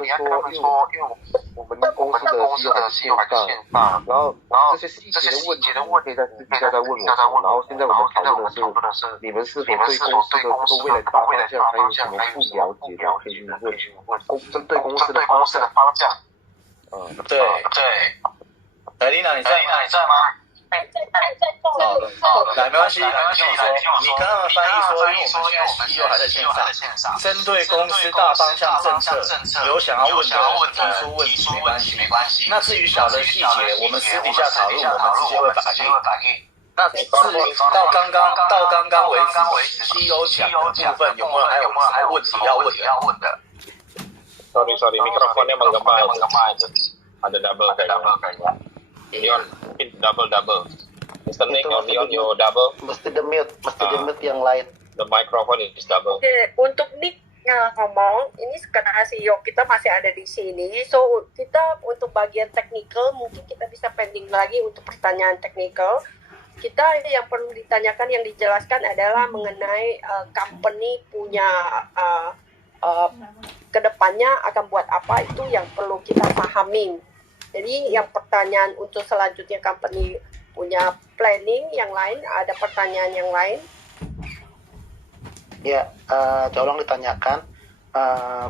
你要跟他们说，因为我们公司的CEO还在线上，然后这些细节的问题可以在私底下再问我，然后现在我们讨论的是你们是否对公司的这个未来大方向还有什么不了解的，可以去问针对公司的方向。对。莱丽娜，你在吗？来，没关系，你听我说，你跟他们翻译说，因为我们现在CEO还在线上，针对公司大方向政策有想要问的提出问题没关系。那至于小的细节，我们私底下讨论，我们直接会反映。那至于到刚刚为止 CEO 讲的部分，有没有还有什么问题要问的？Sorry, mikrofonnya menggema itu. Ada double kayaknya. Leon, mungkin double. Mr. Nick, Leon, you double. Mesti di mute yang lain. The microphone is double. Oke, untuk Nick ngomong, ini karena CEO kita masih ada di sini, so kita untuk bagian technical mungkin kita bisa pending lagi untuk pertanyaan technical. Kita yang perlu ditanyakan, yang dijelaskan adalah mengenai company punya kedepannya akan buat apa, itu yang perlu kita pahamin. Jadi yang pertanyaan untuk selanjutnya company punya planning yang lain, ada pertanyaan yang lain? Ya, tolong ditanyakan.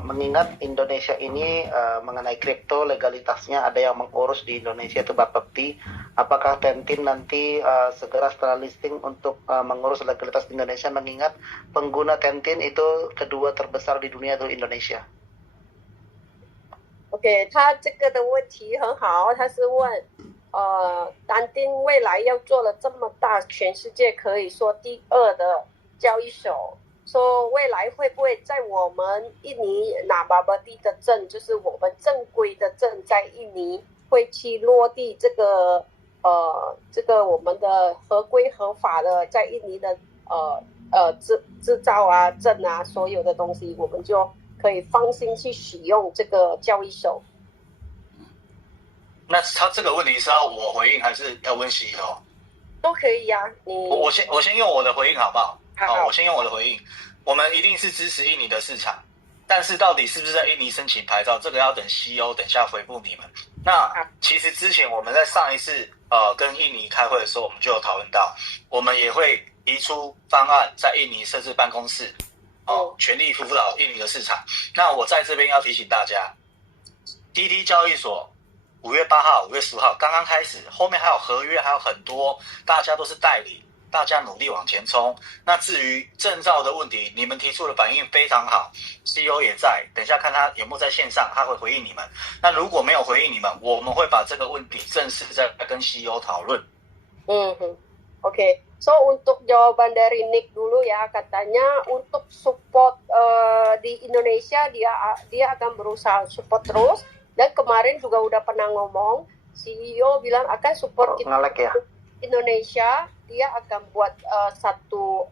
Mengingat Indonesia ini mengenai kripto legalitasnya ada yang mengurus di Indonesia itu Bapepti. Apakah Tentin nanti segera setelah listing untuk mengurus legalitas di Indonesia, mengingat pengguna Tentin itu kedua terbesar di dunia itu Indonesia? OK， 他这个的问题很好，他是问，单丁未来要做了这么大，全世界可以说第二的交易所，说未来会不会在我们印尼拿巴巴蒂的证，就是我们正规的证在印尼会去落地这个我们的合规合法的在印尼的制造啊证啊所有的东西，我们就可以放心去使用这个交易所。那他这个问题是要我回应还是要问 CEO？ 都可以啊，我先用我的回应好不好？好，我先用我的回应。我们一定是支持印尼的市场，但是到底是不是在印尼申请牌照，这个要等 CEO 等下回复你们。那其实之前我们在上一次跟印尼开会的时候，我们就有讨论到，我们也会提出方案，在印尼设置办公室，全力辅导印尼的市场。那我在这边要提醒大家 ，TT 交易所5月8号、5月10号刚刚开始，后面还有合约，还有很多，大家都是代理，大家努力往前冲。那至于证照的问题，你们提出的反应非常好 ，CEO 也在，等一下看他有没有在线上，他会回应你们。那如果没有回应你们，我们会把这个问题正式再跟 CEO 讨论。Oke. So untuk jawaban dari Nick dulu ya, katanya untuk support di Indonesia dia akan berusaha support terus, dan kemarin juga udah pernah ngomong, CEO bilang akan support kita Indonesia, dia akan buat satu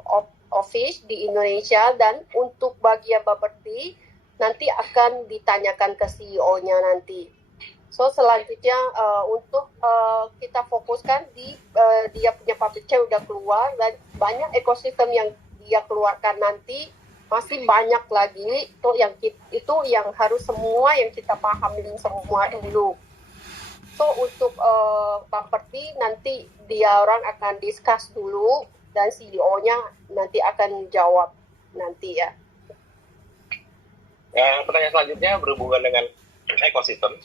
office di Indonesia, dan untuk bagian Bapepti nanti akan ditanyakan ke CEO-nya nanti. So selanjutnya untuk kita fokuskan di dia punya public chain udah keluar, dan banyak ekosistem yang dia keluarkan nanti masih banyak lagi itu yang harus semua yang kita pahamin semua dulu. So untuk Bapepti nanti dia orang akan discuss dulu, dan CEO-nya nanti akan jawab nanti ya. Pertanyaan selanjutnya berhubungan dengan ekosistem.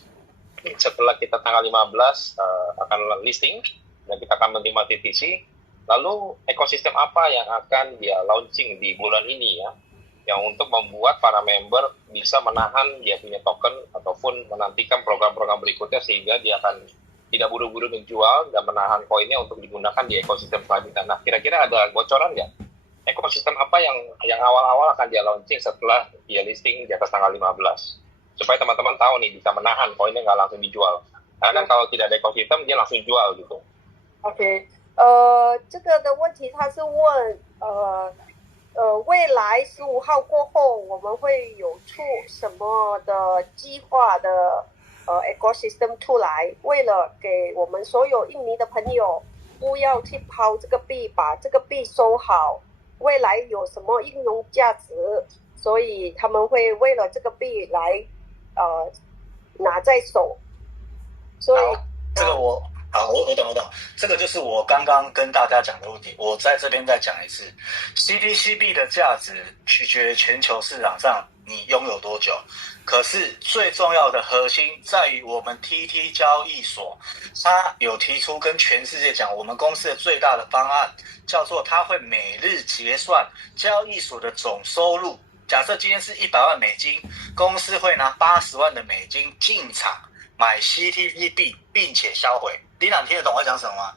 Setelah kita tanggal 15 akan listing dan kita akan menerima TTC, lalu ekosistem apa yang akan dia launching di bulan ini ya, yang untuk membuat para member bisa menahan dia punya token ataupun menantikan program-program berikutnya, sehingga dia akan tidak buru-buru menjual dan menahan koinnya untuk digunakan di ekosistem selanjutnya. Nah, kira-kira ada bocoran nggak? Ekosistem apa yang awal-awal akan dia launching setelah dia listing di atas tanggal 15? Supaya teman-teman tahu nih, bisa menahan koinnya nggak langsung dijual. Karena kalau tidak ada ekosistem, dia langsung jual gitu. OK， 这个的问题他是问未来15号过后，我们会有出什么的计划的ecosystem 出来，为了给我们所有印尼的朋友不要去抛这个币，把这个币收好，未来有什么应用价值，所以他们会为了这个币来拿在手，所以这个我懂，这个就是我刚刚跟大家讲的问题，我在这边再讲一次 ，CTCB 的价值取决于全球市场上你拥有多久，可是最重要的核心在于我们 TT 交易所，它有提出跟全世界讲，我们公司的最大的方案叫做它会每日结算交易所的总收入。假设今天是100万美金，公司会拿80万的美金进场买 CTCB 并且销毁。李长听得懂我讲什么吗？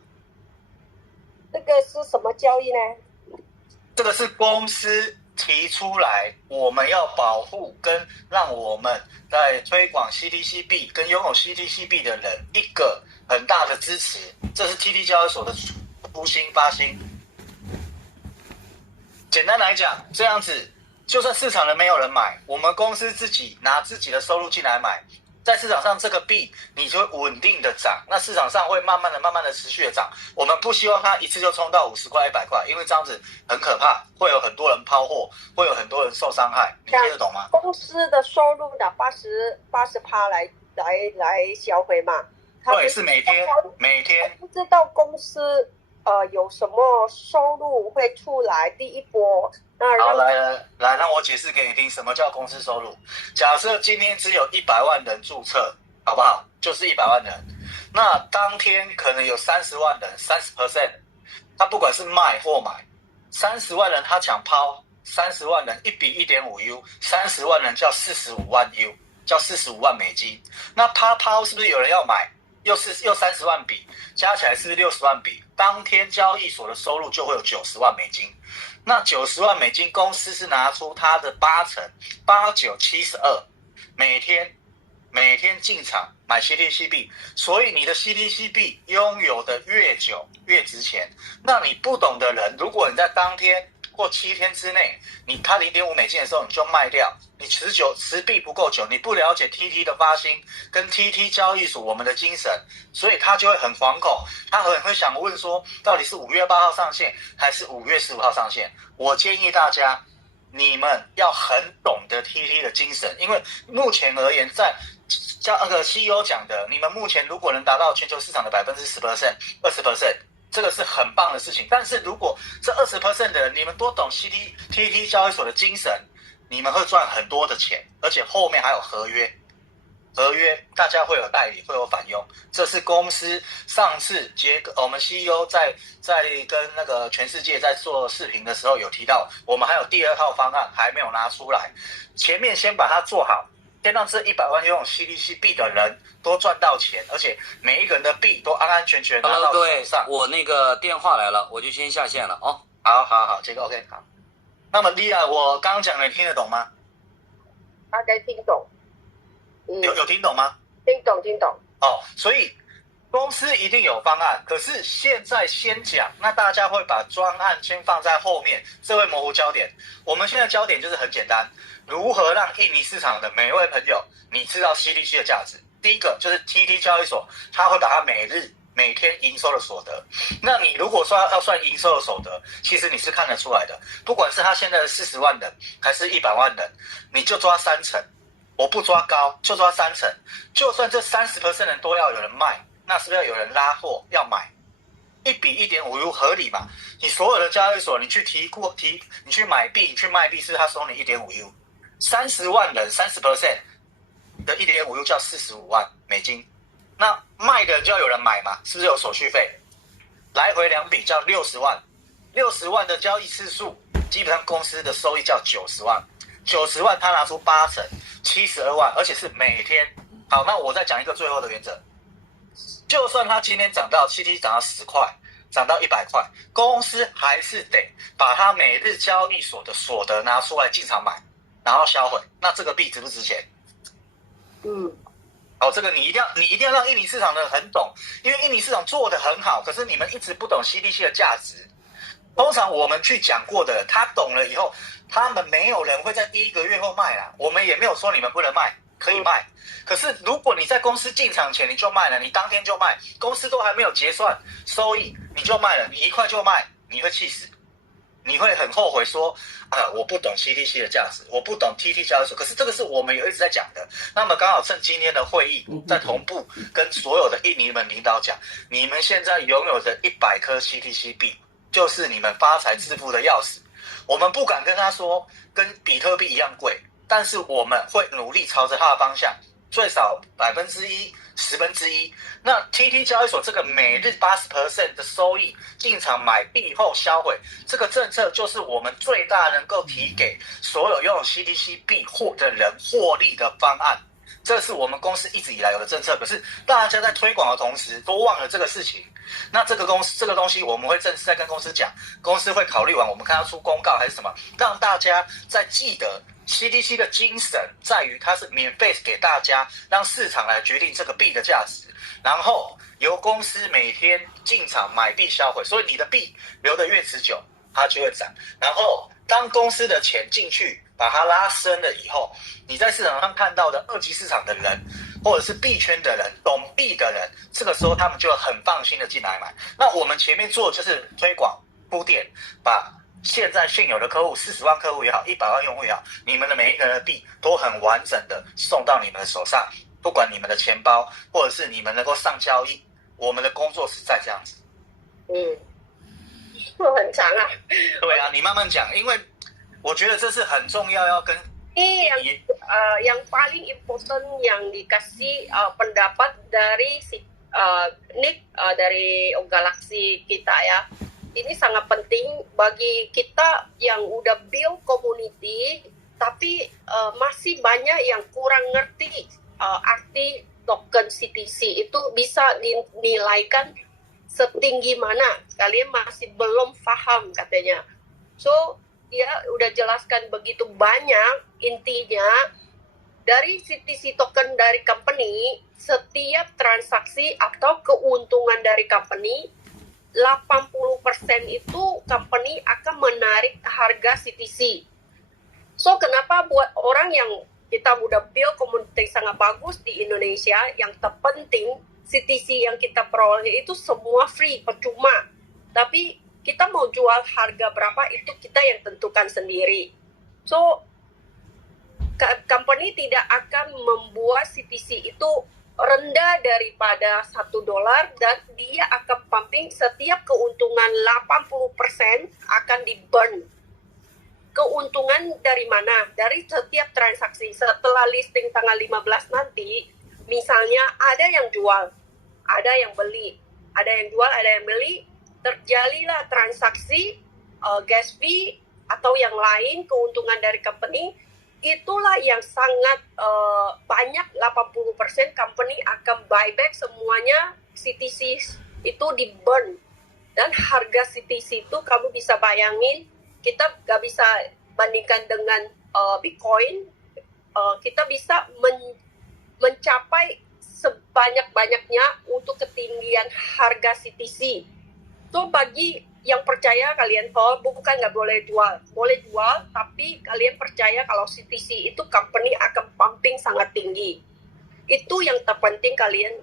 这个是什么交易呢？这个是公司提出来，我们要保护跟让我们在推广 CTCB 跟拥有 CTCB 的人一个很大的支持，这是 TT 交易所的初心发心。简单来讲，这样子就算市场人没有人买，我们公司自己拿自己的收入进来买，在市场上这个币你就会稳定的涨，那市场上会慢慢的持续的涨。我们不希望它一次就冲到50块100块，因为这样子很可怕，会有很多人抛货，会有很多人受伤害。你听得懂吗？公司的收入的80%来销毁嘛？对，是每天。不知道公司有什么收入会出来第一波。好，来，让我解释给你听，什么叫公司收入。假设今天只有100万人注册，好不好？就是100万人。那当天可能有30万人 ，30%， 他不管是卖或买，30万人他抢抛，30万人1比 1.5U，30万人叫45万 U， 叫45万美金。那他抛是不是有人要买？又30万笔，加起来是不是60万笔？当天交易所的收入就会有90万美金。那90万美金，公司是拿出它的8成，8972，每天进场买 CTCB， 所以你的 CTCB 拥有的越久越值钱。那你不懂的人，如果你在当天或7天之内，它0.5美金的时候你就卖掉，你持币不够久，你不了解 TT 的发心跟 TT 交易所我们的精神，所以他就会很惶恐，他很会想问说，到底是5月8号上线还是5月15号上线？我建议大家，你们要很懂得 TT 的精神，因为目前而言，像那个 CEO 讲的，你们目前如果能达到全球市场的10%、20%，这个是很棒的事情。但是如果这20% 的人，你们多懂 TT 交易所的精神，你们会赚很多的钱，而且后面还有合约，大家会有代理，会有返佣。这是公司上次我们 CEO 在跟那个全世界在做视频的时候有提到，我们还有第2套方案还没有拿出来，前面先把它做好，先让这100万拥有 CTCB 的人都赚到钱，而且每一个人的币都安安全全拿到手上。我那个电话来了，我就先下线了哦。好，这个 OK 好。那么 Lia， 我刚刚讲的你听得懂吗？大概听懂。有听懂吗？听懂。所以公司一定有方案，可是现在先讲，那大家会把专案先放在后面，这会模糊焦点。我们现在焦点就是很简单，如何让印尼市场的每一位朋友你知道 CTC 的价值。第一个就是 TT 交易所，它会把它每天营收的所得。那你如果说要算营收的所得，其实你是看得出来的，不管是他现在的40万人还是100万人，你就抓3成，我不抓高，就抓3成。就算这30% 人都要有人卖，那是不是要有人拉货要买？1比 1.5U 合理嘛？你所有的交易所，你去你去买币，你去卖币，是他收你 1.5U，30万人30% 的 1.5U 叫45万美金。那卖的人就要有人买嘛，是不是有手续费？来回2笔叫60万，60万的交易次数，基本上公司的收益叫90万，90万他拿出8成，72万，而且是每天。好，那我再讲一个最后的原则，就算他今天涨到7T 涨到10块，涨到100块，公司还是得把他每日交易所的所得拿出来进场买，然后销毁。那这个币值不值钱？这个你一定要让印尼市场的人很懂，因为印尼市场做得很好，可是你们一直不懂 CTC 的价值。通常我们去讲过的，他懂了以后，他们没有人会在第1个月后卖啦。我们也没有说你们不能卖，可以卖。可是如果你在公司进场前你就卖了，你当天就卖，公司都还没有结算收益你就卖了，你1块就卖，你会气死。你会很后悔说啊，我不懂 CTC 的价值，我不懂 TT 交易所。可是这个是我们有一直在讲的。那么刚好趁今天的会议，在同步跟所有的印尼们领导讲，你们现在拥有的100颗 CTC 币，就是你们发财致富的钥匙。我们不敢跟他说跟比特币一样贵，但是我们会努力朝着它的方向，最少1%、1/10。那 TT 交易所这个每日80% 的收益进场买币后销毁，这个政策就是我们最大能够提给所有拥有 CTC 币的人获利的方案。这是我们公司一直以来有的政策，可是大家在推广的同时都忘了这个事情。那这个东西我们会正式在跟公司讲，公司会考虑完，我们看要出公告还是什么，让大家在记得 CTC 的精神在于它是免费给大家，让市场来决定这个币的价值，然后由公司每天进场买币销毁，所以你的币留得越持久，它就会涨。然后当公司的钱进去把它拉升了以后，你在市场上看到的二级市场的人，或者是币圈的人、懂币的人，这个时候他们就很放心的进来买。那我们前面做的就是推广铺垫，把现在现有的客户40万客户也好，100万用户也好，你们的每一个人的币都很完整的送到你们的手上，不管你们的钱包或者是你们能够上交易，我们的工作是在这样子。很长啊。对啊，你慢慢讲，因为我觉得这是很重要，要跟yang paling important yang dikasih pendapat dari Nick dari Galaxy kita ya. Ini sangat penting bagi kita yang udah build community, tapi masih banyak yang kurang ngerti arti token CTC itu bisa dinilaikan setinggi mana. Kalian masih belum paham katanya. So dia udah jelaskan begitu banyak, intinya dari CTC token dari company, setiap transaksi atau keuntungan dari company 80% itu company akan menarik harga CTC. So kenapa buat orang yang kita udah build komunitas sangat bagus di Indonesia, yang terpenting CTC yang kita peroleh itu semua free, percuma. Tapi kita mau jual harga berapa itu kita yang tentukan sendiri. So, company tidak akan membuat CTC itu rendah daripada $1 dan dia akan pumping setiap keuntungan 80% akan di-burn. Keuntungan dari mana? Dari setiap transaksi. Setelah listing tanggal 15 nanti, misalnya ada yang jual, ada yang beli, ada yang jual, ada yang beli, terjadilah transaksi gas fee atau yang lain keuntungan dari company, itulah yang sangat banyak 80% company akan buyback semuanya CTC itu di burn. Dan harga CTC itu kamu bisa bayangin, kita gak bisa bandingkan dengan Bitcoin, kita bisa mencapai sebanyak-banyaknya untuk ketinggian harga CTC. So bagi yang percaya kalian bukan nggak boleh jual, tapi kalian percaya kalau CTC itu company akan pumping sangat tinggi. Itu yang terpenting kalian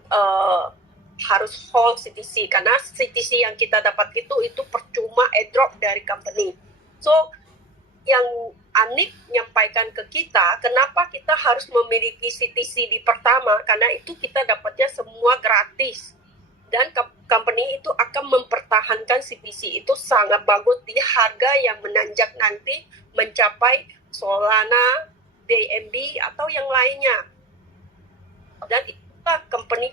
harus hold CTC, karena CTC yang kita dapat itu percuma airdrop dari company. So yang Anik nyampaikan ke kita, kenapa kita harus memiliki CTC di pertama, karena itu kita dapatnya semua gratis. Dan company itu akan mempertahankan CTC itu sangat bagus di harga yang menanjak nanti mencapai Solana, BNB atau yang lainnya. Dan itulah company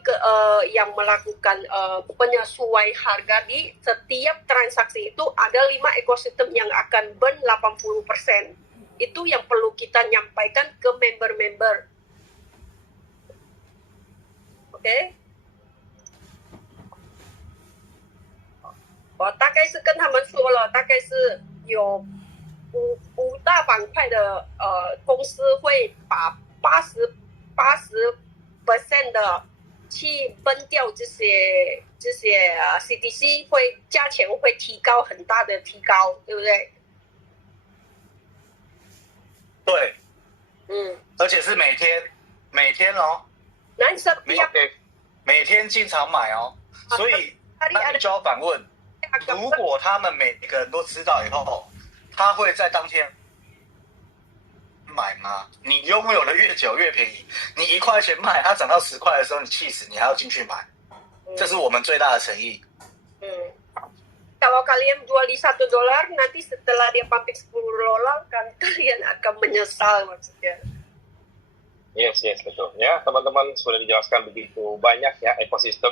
yang melakukan penyesuaian harga di setiap transaksi itu ada 5 ekosistem yang akan burn 80%. Itu yang perlu kita nyampaikan ke member-member. Oke? 我大概是跟他们说了，大概是有五大板块的公司会把80% 的去分掉这些CTC， 会价钱会提高很大的提高，对不对？对，而且是每天哦，每天进场买哦，所以那你就要反问。如果他们每个人都知道以后，他会在当天买吗？你拥有的越久越便宜，你1块钱卖，它涨到10块的时候，你气死，你还要进去买，这是我们最大的诚意。Kalau kalian jual di $1, nanti setelah dia pampir $10 kan kalian akan menyesal maksudnya. Yes, betul. Ya, teman-teman sudah dijelaskan begitu banyak ya ekosistem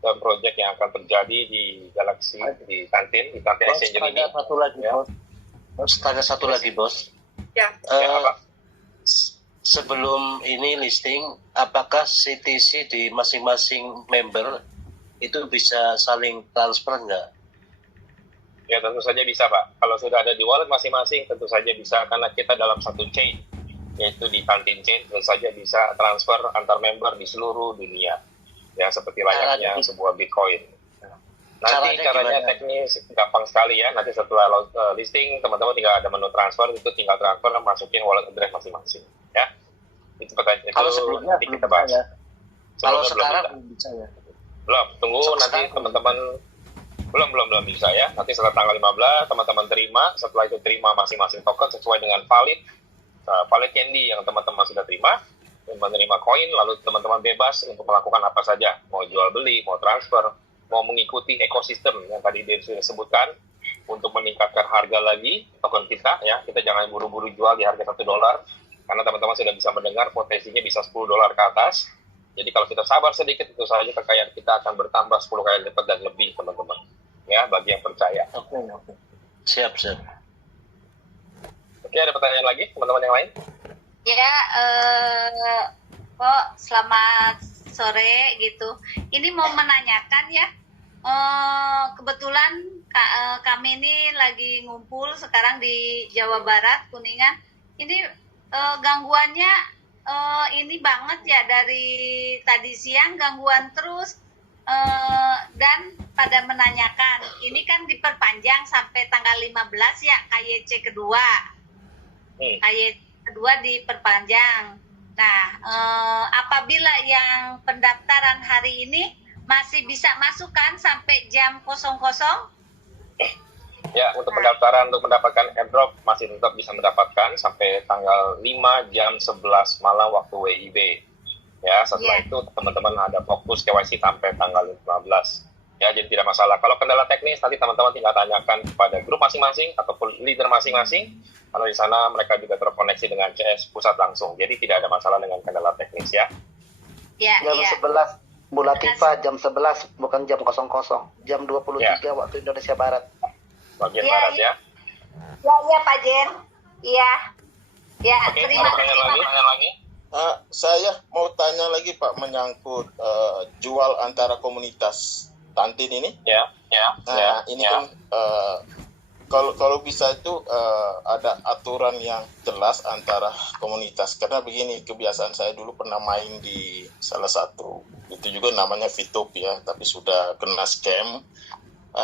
dan proyek yang akan terjadi di Galaxy, di Tantin Exchange ini. Satu lagi, ya. Bos. Tanya satu lagi, Bos. Ya. Apa? Sebelum ini listing, apakah CTC di masing-masing member itu bisa saling transfer nggak? Ya tentu saja bisa Pak. Kalau sudah ada di wallet masing-masing tentu saja bisa karena kita dalam satu chain, yaitu di Tantin Chain, tentu saja bisa transfer antar member di seluruh dunia. Ya seperti layaknya sebuah Bitcoin. Nanti caranya teknis gampang sekali ya. Nanti setelah listing teman-teman tinggal ada menu transfer, itu tinggal transfer dan masukin wallet address masing-masing. Ya. Itu pertanyaan kalau itu sebelumnya nanti kita bahas. Ya. Kalau sekarang belum bisa ya. Belum, tunggu nanti teman-teman belum bisa ya. Nanti setelah tanggal 15 teman-teman terima, setelah itu terima masing-masing token sesuai dengan valid candy yang teman-teman sudah terima, menerima koin, lalu teman-teman bebas untuk melakukan apa saja, mau jual beli, mau transfer, mau mengikuti ekosistem yang tadi dia sudah sebutkan untuk meningkatkan harga lagi token kita ya. Kita jangan buru-buru jual di harga $1 karena teman-teman sudah bisa mendengar potensinya bisa $10 ke atas. Jadi kalau kita sabar sedikit, itu saja kekayaan kita akan bertambah 10 kali lipat dan lebih, teman-teman. Ya, bagi yang percaya. Oke. Siap. Oke, ada pertanyaan lagi, teman-teman yang lain? Ya, kok selamat sore gitu. Ini mau menanyakan ya, kebetulan kami ini lagi ngumpul sekarang di Jawa Barat, Kuningan. Ini gangguannya ini banget ya, dari tadi siang gangguan terus, dan pada menanyakan ini kan diperpanjang sampai tanggal 15 ya KYC kedua. KYC kedua diperpanjang. Nah, apabila yang pendaftaran hari ini masih bisa masuk kan sampai jam 00? Ya, untuk pendaftaran untuk mendapatkan airdrop masih tetap bisa mendapatkan sampai tanggal 5 jam 11 malam waktu WIB. Ya, setelah itu teman-teman ada fokus KYC sampai tanggal 15. Ya, jadi tidak masalah. Kalau kendala teknis nanti teman-teman tinggal tanyakan kepada grup masing-masing ataupun leader masing-masing. Karena di sana mereka juga terkoneksi dengan CS pusat langsung. Jadi tidak ada masalah dengan kendala teknis ya. Jam 11 Bu Latifah, jam 11 bukan jam 00. Jam 23 waktu Indonesia Barat. Bagian barat ya. Ya Pak Jen. Iya. Ya, Oke, terima ada pertanyaan lagi? Saya mau tanya lagi Pak menyangkut jual antara komunitas Tantin ini. Ini kan kalau bisa itu ada aturan yang jelas antara komunitas, karena begini, kebiasaan saya dulu pernah main di salah satu itu juga namanya Vitopia, tapi sudah kena scam.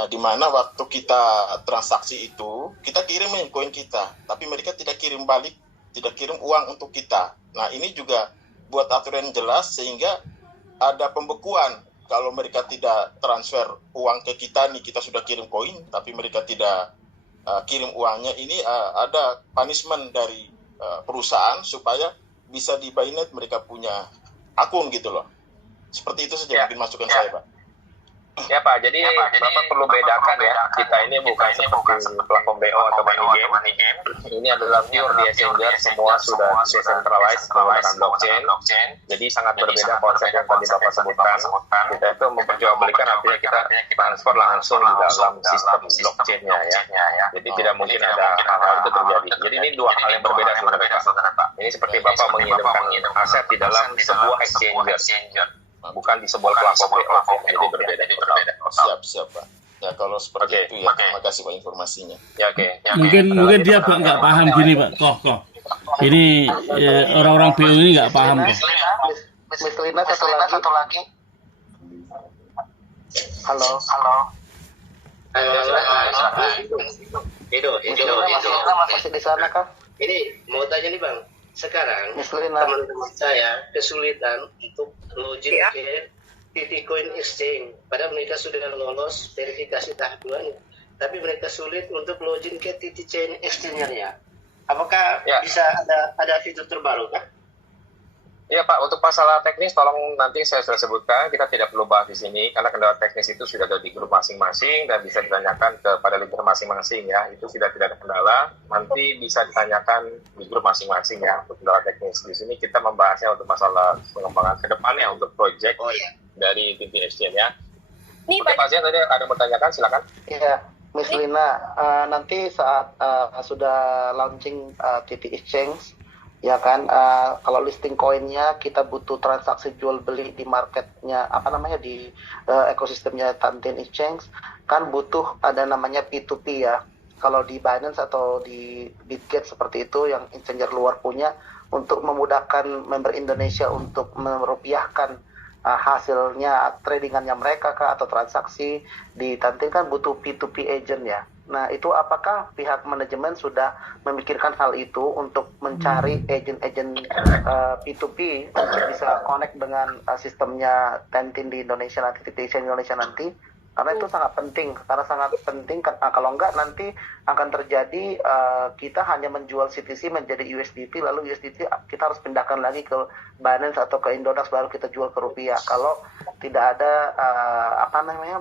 Di mana waktu kita transaksi itu kita kirimin koin kita, tapi mereka tidak kirim balik, tidak kirim uang untuk kita. Nah ini juga buat aturan jelas sehingga ada pembekuan kalau mereka tidak transfer uang ke kita nih, kita sudah kirim koin tapi mereka tidak kirim uangnya. Ini ada punishment dari perusahaan supaya bisa di Binance mereka punya akun gitu loh. Seperti itu saja mungkin masukan saya Pak. Ya Pak, jadi Bapak perlu bedakan ya, kita ini bukan seperti platform BO atau money game. Ini adalah pure di Exchanger, semua sudah decentralized menggunakan blockchain. Jadi sangat berbeda konsep yang tadi Bapak sebutkan. Kita itu memperjualbelikan artinya kita transfer langsung di dalam sistem blockchain-nya ya. Jadi tidak mungkin ada hal-hal itu terjadi. Jadi ini dua hal yang berbeda sebenarnya Pak. Ini seperti Bapak mengirimkan aset di dalam sebuah Exchanger, bukan di sebuah platform BO, jadi berbeda. Siap Pak. Ya kalau seperti itu ya, terima kasih Pak informasinya. Ya oke. Mungkin dia nggak paham gini Pak. Kok. Ini orang-orang BO ini nggak paham kok. Miss Lina satu lagi. Halo. Itu. Masih di sana kah? Ini mau tanya nih Bang. Sekarang Miss Lina. teman-teman saya kesulitan untuk login ke Bitcoin Exchange, padahal mereka sudah lolos verifikasi tahap 2 nih. tapi mereka sulit untuk login ke titik chain exchange-nya. Apakah Ya. bisa ada fitur terbaru kah? Iya Pak, untuk masalah teknis tolong nanti saya sudah sebutkan, kita tidak perlu bahas di sini karena kendala teknis itu sudah ada di grup masing-masing dan bisa ditanyakan kepada leader masing-masing ya. Itu tidak ada kendala, nanti bisa ditanyakan di grup masing-masing ya untuk kendala teknis. Di sini kita membahasnya untuk masalah pengembangan ke depannya untuk project dari titik exchange ya. Oke Pak Zian, tadi ada yang bertanyakan, silakan. Iya, Miss Lina, nanti saat sudah launching titik exchange, ya kan, kalau listing koinnya kita butuh transaksi jual beli di marketnya, di ekosistemnya Tantin Exchange, kan butuh ada namanya P2P ya. Kalau di Binance atau di Bitget seperti itu yang exchanger luar punya, untuk memudahkan member Indonesia untuk merupiahkan hasilnya tradingannya mereka kah atau transaksi di Tantin kan butuh P2P agent ya. Nah, itu apakah pihak manajemen sudah memikirkan hal itu untuk mencari agent-agent P2P untuk bisa connect dengan sistemnya Tantin di Indonesia nanti, di Indonesia nanti? Karena itu sangat penting, kalau enggak nanti akan terjadi kita hanya menjual CTC menjadi USDT, lalu USDT kita harus pindahkan lagi ke Binance atau ke Indodax baru kita jual ke rupiah. Kalau tidak ada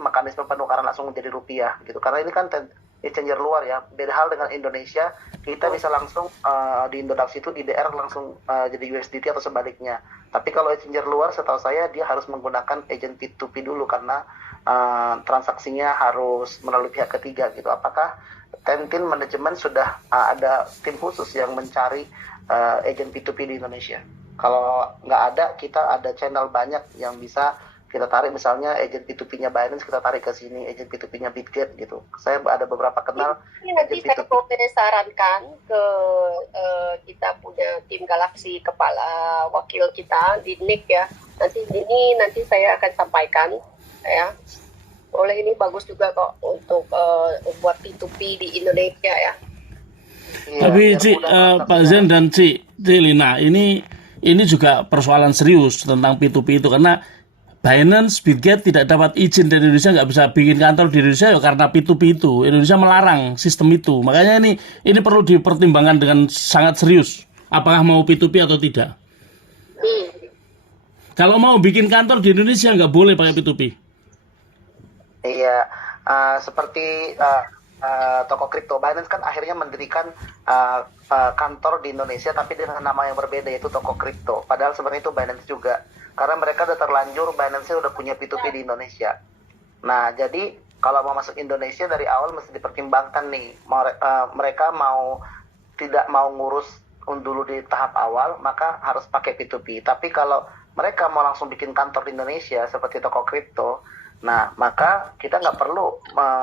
mekanisme penukaran langsung menjadi rupiah gitu. Karena ini kan exchanger luar ya, beda hal dengan Indonesia, kita bisa langsung di Indodax itu di DR langsung jadi USDT atau sebaliknya. Tapi kalau exchanger luar setahu saya dia harus menggunakan agent P2P dulu karena transaksinya harus melalui pihak ketiga gitu. Apakah Tantin manajemen sudah ada tim khusus yang mencari agent P2P di Indonesia? Kalau nggak ada, kita ada channel banyak yang bisa kita tarik, misalnya agent P2P-nya Binance kita tarik ke sini, agent P2P-nya Bitget gitu. Saya ada beberapa kenal. Ini nanti saya boleh sarankan ke kita punya tim Galaxy, kepala wakil kita di Nick ya. Nanti saya akan sampaikan ya. Oleh ini bagus juga kok untuk buat P2P di Indonesia ya. Tapi Pak Zen dan Ci Lina, ini juga persoalan serius tentang P2P itu, karena Binance, Bitget tidak dapat izin dari Indonesia, nggak bisa bikin kantor di Indonesia ya karena P2P itu. Indonesia melarang sistem itu. Makanya ini perlu dipertimbangkan dengan sangat serius. Apakah mau P2P atau tidak? Kalau mau bikin kantor di Indonesia nggak boleh pakai P2P. Iya, seperti toko kripto Binance kan akhirnya mendirikan kantor di Indonesia tapi dengan nama yang berbeda, yaitu toko kripto. Padahal sebenarnya itu Binance juga. Karena mereka udah terlanjur, Binance udah punya P2P di Indonesia. Nah, jadi kalau mau masuk Indonesia dari awal mesti dipertimbangkan nih. Mereka tidak mau ngurus dulu di tahap awal, maka harus pakai P2P. Tapi kalau mereka mau langsung bikin kantor di Indonesia seperti toko kripto, nah maka kita nggak perlu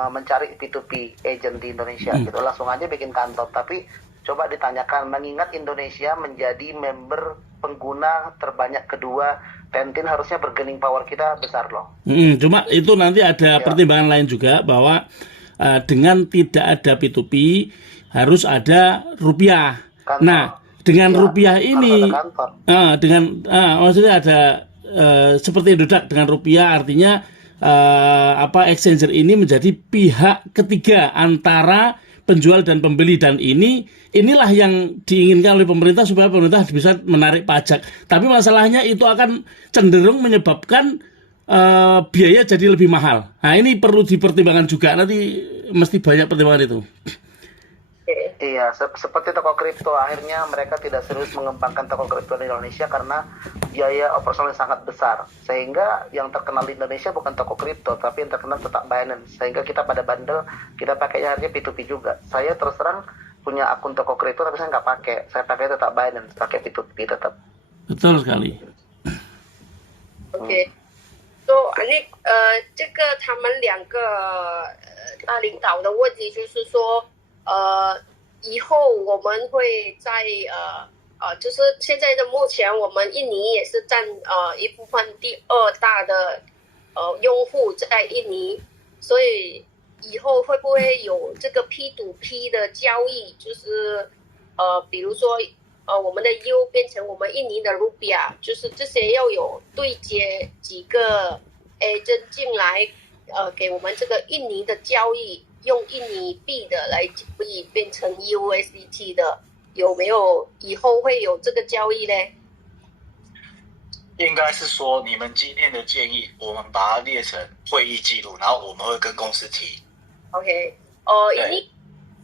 mencari P2P agent di Indonesia gitu. Langsung aja bikin kantor. Tapi coba ditanyakan, mengingat Indonesia menjadi member pengguna terbanyak kedua, Tantin harusnya bargaining power kita besar loh. Cuma itu nanti ada pertimbangan lain juga, bahwa dengan tidak ada P2P harus ada rupiah. Kantor. Nah, dengan rupiah ini, maksudnya ada seperti Indodax dengan rupiah, artinya exchanger ini menjadi pihak ketiga antara penjual dan pembeli, dan inilah yang diinginkan oleh pemerintah supaya pemerintah bisa menarik pajak. Tapi masalahnya itu akan cenderung menyebabkan biaya jadi lebih mahal. Nah, ini perlu dipertimbangkan juga, nanti mesti banyak pertimbangan itu. Iya, seperti toko kripto, akhirnya mereka tidak serius mengembangkan toko kripto di Indonesia karena biaya operasional yang sangat besar. Sehingga yang terkenal di Indonesia bukan toko kripto, tapi yang terkenal tetap Binance. Sehingga kita pada bandel, kita pakainya akhirnya P2P juga. Saya terus terang punya akun toko kripto, tapi saya nggak pakai. Saya pakai tetap Binance, pakai P2P tetap. Betul sekali. OK， so 这个他们两个大领导的问题就是说，以后我们会在就是现在的目前我们印尼也是占一部分第二大的用户在印尼，所以以后会不会有这个 P2P 的交易，就是比如说我们的 U 变成我们印尼的 Rupiah， 就是这些要有对接几个agent进来给我们这个印尼的交易，用印尼币的来交易变成 USDT 的，有没有以后会有这个交易呢？应该是说你们今天的建议，我们把它列成会议记录，然后我们会跟公司提。Oke, ini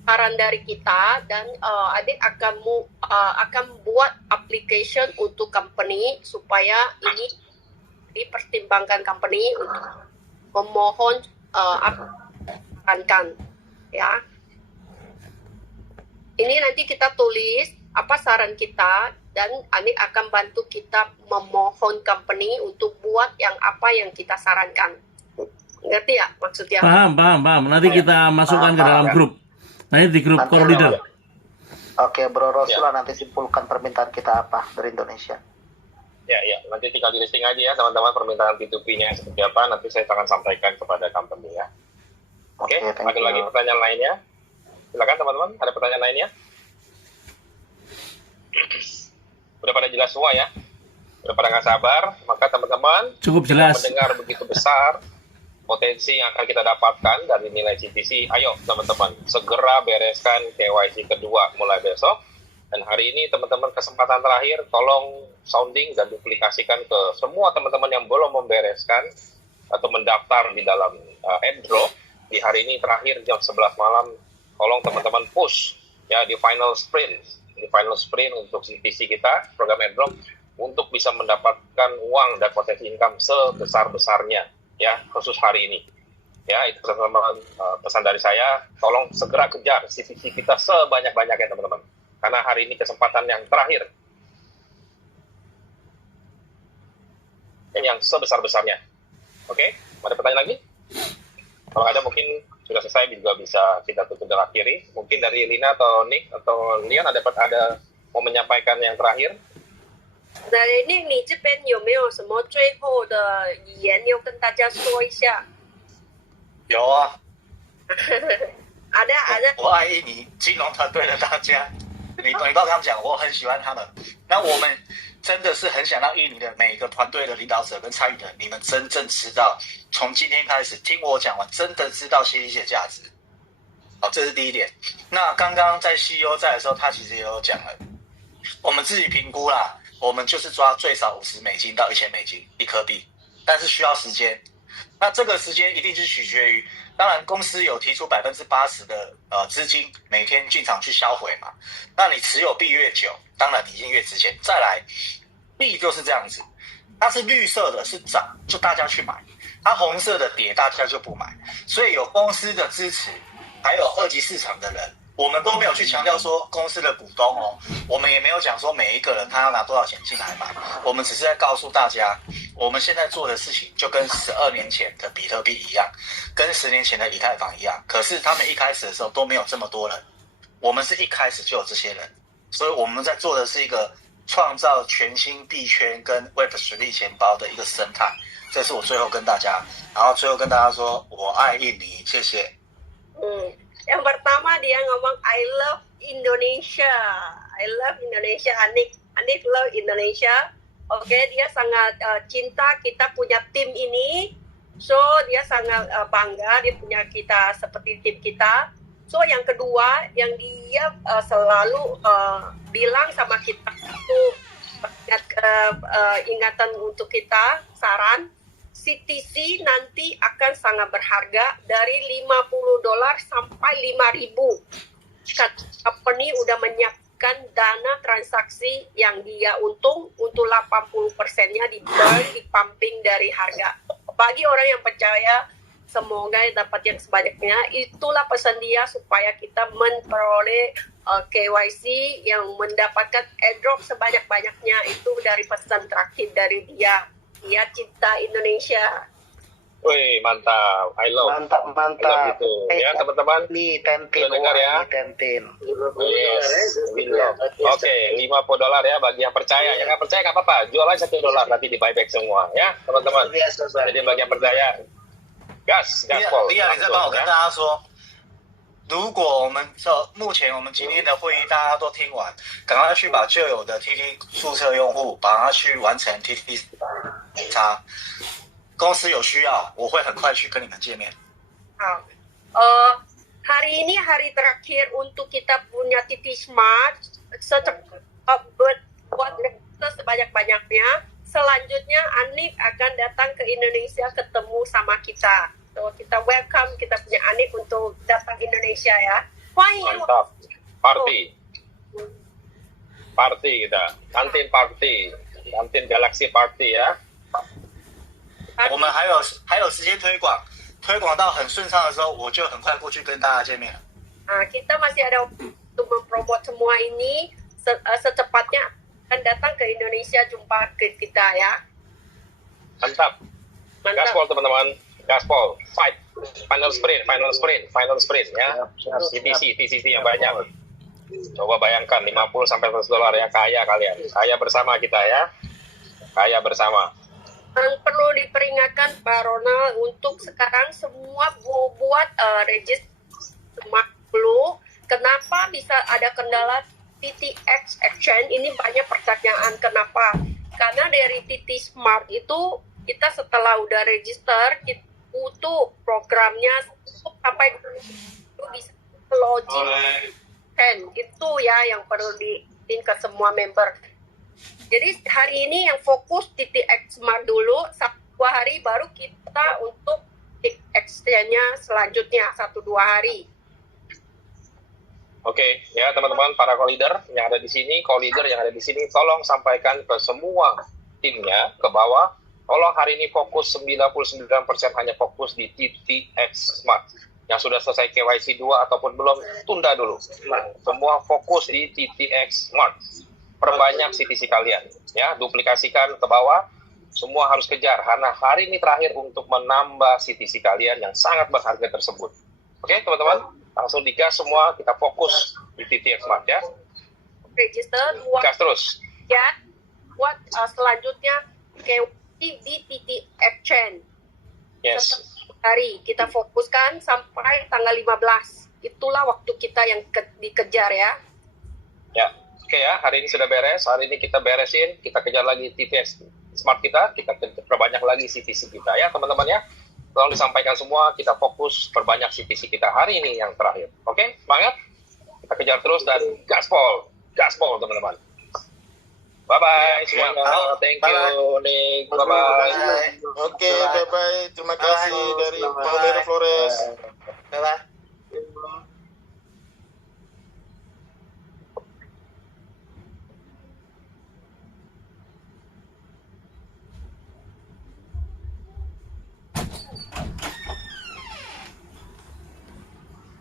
saran dari kita dan adik akan buat application untuk company supaya ini dipertimbangkan company untuk memohon sarankan, ya. Ini nanti kita tulis apa saran kita dan Anik akan bantu kita memohon company untuk buat yang apa yang kita sarankan. Ngerti ya maksudnya? Paham. Nanti kita masukkan ke dalam grup. Nanti di grup core leader. Oke, Bro Rosula nanti simpulkan permintaan kita apa dari Indonesia. Ya, nanti tinggal di listing aja ya teman-teman permintaan P2P-nya seperti apa, nanti saya akan sampaikan kepada company ya. Oke, ada lagi pertanyaan lainnya? Silakan teman-teman, ada pertanyaan lainnya? Udah pada jelas semua ya? Udah pada nggak sabar? Maka teman-teman cukup jelas mendengar begitu besar potensi yang akan kita dapatkan dari nilai CTC. Ayo teman-teman, segera bereskan KYC kedua mulai besok. Dan hari ini teman-teman kesempatan terakhir, tolong sounding dan duplikasikan ke semua teman-teman yang belum membereskan atau mendaftar di dalam airdrop. Di hari ini terakhir jam 11 malam, tolong teman-teman push ya di final sprint untuk CTC kita, program airdrop, untuk bisa mendapatkan uang dan potensi income sebesar-besarnya ya, khusus hari ini. Ya, itu pesan dari saya, tolong segera kejar CTC kita sebanyak-banyaknya teman-teman. Karena hari ini kesempatan yang terakhir. Yang sebesar-besarnya. Oke, ada pertanyaan lagi? Kalau ada mungkin sudah selesai, juga bisa kita tutup dan akhiri. Mungkin dari Lina atau Nick atau Lian ada mau menyampaikan yang terakhir? Nick， 你这边有没有什么最后的语言要跟大家说一下？有啊，ada。我爱印尼金融团队的大家，你不要跟他们讲，我很喜欢他们。那我们真的是很想让印尼的每一个团队的领导者跟参与的人，你们真正知道，从今天开始听我讲完，真的知道CTC的价值。好，这是第一点。那刚刚在 CEO 在的时候，他其实也有讲了，我们自己评估啦，我们就是抓最少$50到$1000一颗币，但是需要时间。那这个时间一定是取决于，当然公司有提出80%的资金每天进场去销毁嘛，那你持有币越久，当然你一定越值钱。再来，币就是这样子，它是绿色的是涨，就大家去买；它红色的跌，大家就不买。所以有公司的支持，还有二级市场的人，我们都没有去强调说公司的股东哦，我们也没有讲说每一个人他要拿多少钱进来买，我们只是在告诉大家，我们现在做的事情就跟12年前的比特币一样，跟10年前的以太坊一样。可是他们一开始的时候都没有这么多人，我们是一开始就有这些人，所以我们在做的是一个创造全新币圈跟 Web3 钱包的一个生态。这是我最后跟大家，然后最后跟大家说，我爱印尼，谢谢。Yang pertama dia ngomong I love Indonesia, Anik love Indonesia. Oke, dia sangat cinta kita punya tim ini. So dia sangat bangga dia punya kita seperti tim kita. So yang kedua yang dia selalu bilang sama kita itu ingatan untuk kita, saran CTC nanti akan sangat berharga dari $50 sampai 5.000. Company udah menyiapkan dana transaksi yang dia untung untuk 80%-nya di pumping dari harga. Bagi orang yang percaya, semoga dapat yang sebanyaknya. Itulah pesan dia supaya kita memperoleh KYC yang mendapatkan airdrop sebanyak-banyaknya. Itu dari pesan terakhir dari dia. Dia cinta Indonesia. Wih, mantap. I love. Mantap. I love itu. Ya, teman-teman. Nih, Tentin. Dengar ya. Tentin. Yes. Oke, $50 ya bagi yang percaya. Yang nggak percaya nggak apa-apa. Jual aja $1 nanti di buyback semua. Ya, teman-teman. Jadi bagi yang percaya, gas. 李亚，你再帮我跟大家说，如果我们目前我们今天的会议大家都听完，赶快去把旧有的 TT 注册用户把它去完成 TT 查。公司有需要，我会很快去跟你们见面。好， hari ini hari terakhir untuk kita punya TT Smart, buat sebanyak-banyaknya. Selanjutnya Anik akan datang ke Indonesia ketemu sama kita. So kita welcome kita punya Anik untuk datang Indonesia ya. Mantap. Party kita. Kantin party. Kantin Galaxy party 呀。我们还有时间推广到很顺畅的时候，我就很快过去跟大家见面了。kita masih ada untuk mempromot semua ini secepatnya akan datang ke Indonesia jumpa ke kita ya. Mantap. Gaspol teman-teman. Gaspol. Fight. Final sprint ya. TTC yang banyak. Coba bayangkan 50 sampai $100 ya, kaya kalian. Kaya bersama kita ya. Kaya bersama. Yang perlu diperingatkan Pak Ronald untuk sekarang semua buat register dulu. Kenapa bisa ada kendala TTX Exchange? Ini banyak pertanyaan kenapa. Karena dari TT Smart itu kita setelah udah register kita butuh programnya sampai bisa login. Itu ya yang perlu ke semua member. Jadi hari ini yang fokus TTX Smart dulu, 1-2 hari baru kita untuk exchange-nya selanjutnya 1-2 hari. Oke, ya teman-teman para co-leader yang ada di sini, tolong sampaikan ke semua timnya ke bawah. Tolong hari ini fokus 99% hanya fokus di TTX Smart. Yang sudah selesai KYC 2 ataupun belum, tunda dulu. Semua fokus di TTX Smart. Perbanyak CTC kalian, ya, duplikasikan ke bawah, semua harus kejar, karena hari ini terakhir untuk menambah CTC kalian yang sangat berharga tersebut. Oke, teman-teman, langsung digas semua, kita fokus di TTX Smart, ya. Register, gas terus. Ya, buat selanjutnya KYC di TT Exchange. Yes. Hari kita fokuskan sampai tanggal 15. Itulah waktu kita yang dikejar ya. Ya. Oke ya, hari ini sudah beres, hari ini kita beresin, kita kejar lagi TTX Smart kita perbanyak lagi CTC kita ya teman-teman ya. Tolong disampaikan semua, kita fokus perbanyak CTC kita hari ini yang terakhir. Oke, semangat, kita kejar terus dan gaspol teman-teman. Bye-bye semuanya, thank you Nick, bye-bye. Oke, bye-bye, terima kasih dari Palmero Flores. Bye-bye.